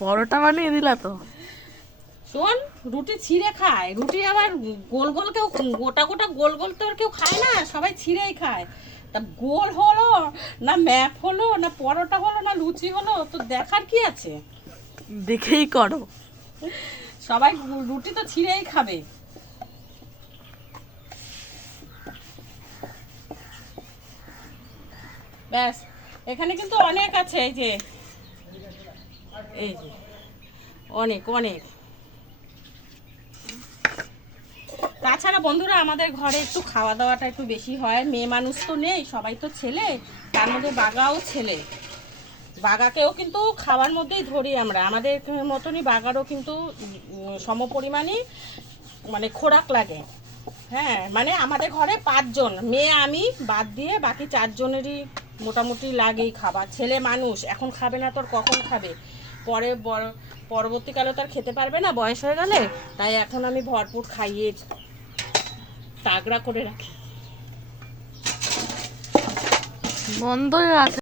পরোটা বানিয়ে দিলা তো। শোন, রুটি ছিঁড়ে খায়, রুটি আবার গোল গোল কেউ গোটা গোটা গোল গোল তো আর কেউ খায় না, সবাই ছিঁড়েই খায়। তা গোল হলো না ম্যাপ হলো না পরোটা হলো না লুচি হলো, তো দেখার কি আছে? দেখেই করো। সবাই রুটি তো ছিঁড়েই খাবে। ব্যাস, এখানে কিন্তু অনেক আছে, এই যে অনেক অনেক। তাছাড়া বন্ধুরা আমাদের ঘরে একটু খাওয়া দাওয়াটা একটু বেশি হয়, মেয়ে মানুষ তো নেই, সবাই তো ছেলে, তার মধ্যে বাগাও ছেলে। বাগাকেও কিন্তু খাওয়ার মধ্যেই ধরি আমরা, আমাদের মতনই বাগারও কিন্তু সমপরিমাণই মানে খোরাক লাগে। হ্যাঁ, মানে আমাদের ঘরে 5 জন, মেয়ে আমি বাদ দিয়ে বাকি 4 জনেরই মোটামুটি লাগেই খাবার। ছেলে মানুষ এখন খাবে না তোর কখন খাবে, পরে পরবর্তীকালে তো আর খেতে পারবে না বয়স হয়ে গেলে, তাই এখন আমি ভরপুর খাইয়ে তাগড়া করে রাখি। বন্ধই আছে।